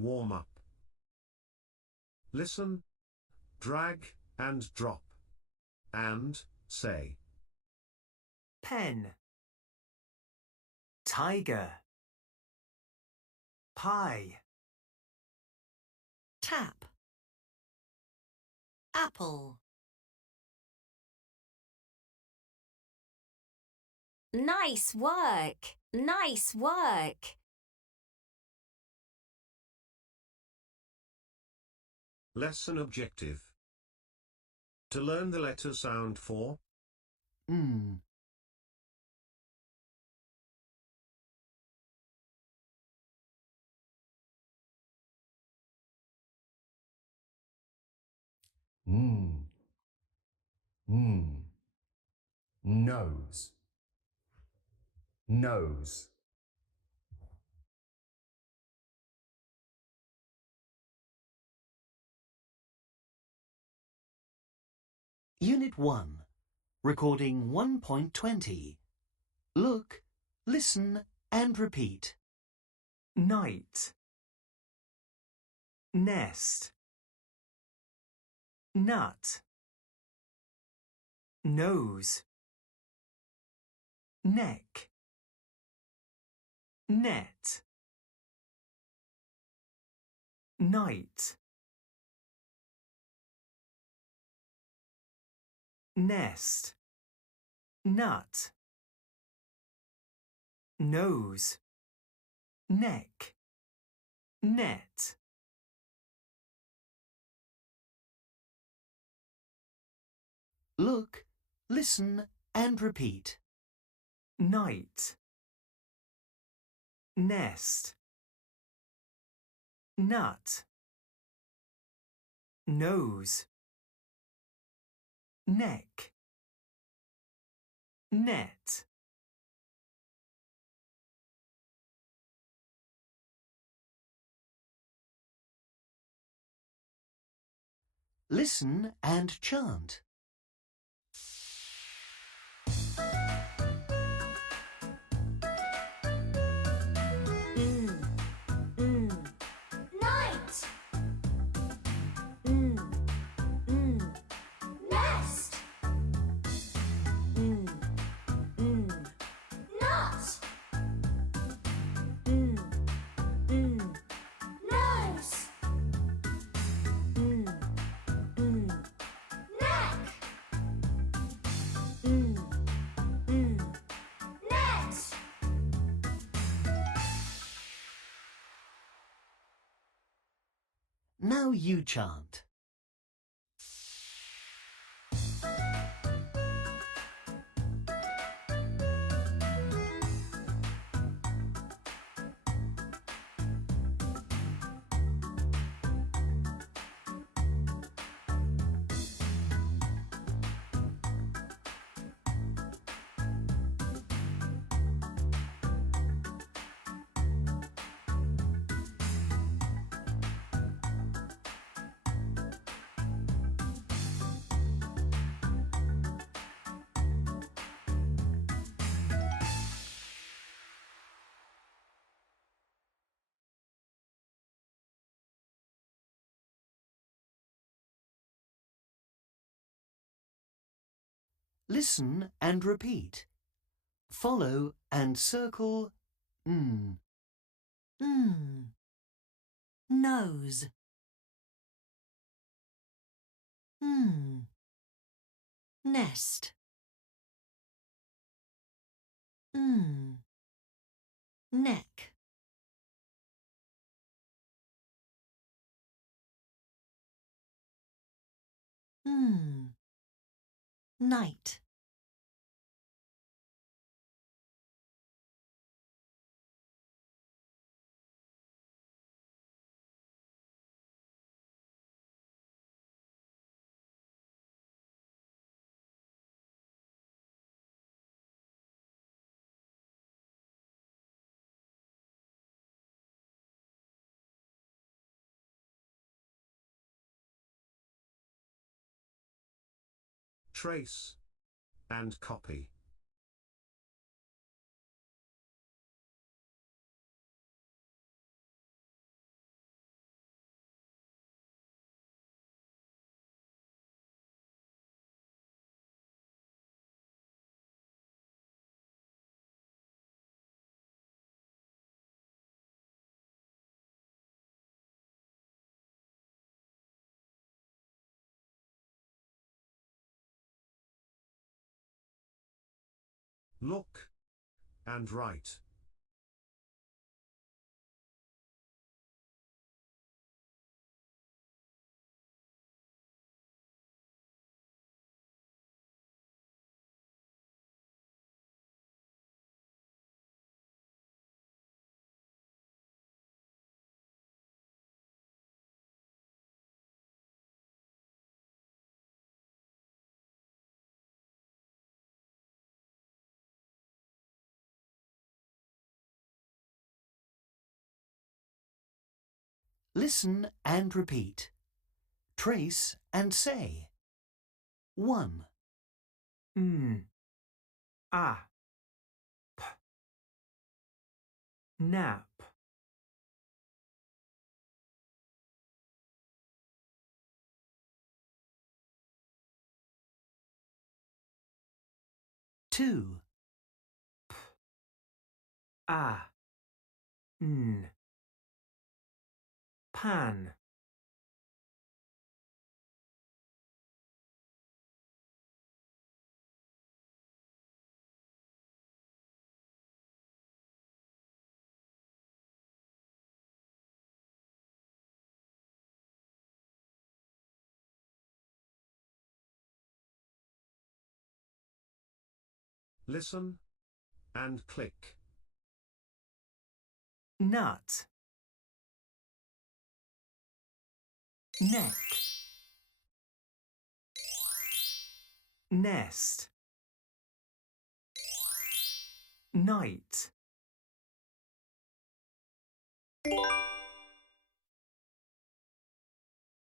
Warm up. Listen, drag, and drop. And say. Pen, tiger, pie, tap, apple. Nice work! Nice work! Lesson objective. To learn the letter sound for mm, nose, nose. Unit 1, recording 1.20. Look, listen and repeat. Night, nest, nut, nose, neck, net, night, nest, nut, nose, neck, net. Look, listen and repeat. Night, nest, nut, nose, neck, net. Listen and chant. Night. Nest. Nut. Nose. Neck. Net. Now you chant. Listen and repeat. Follow and circle Nose. Nest. Neck. Night. trace, and copy. look, and write. Listen and repeat. Trace and say. 1, A, P, nap. 2, A, N, pan. 'Listen and click. Nut, neck, nest, night.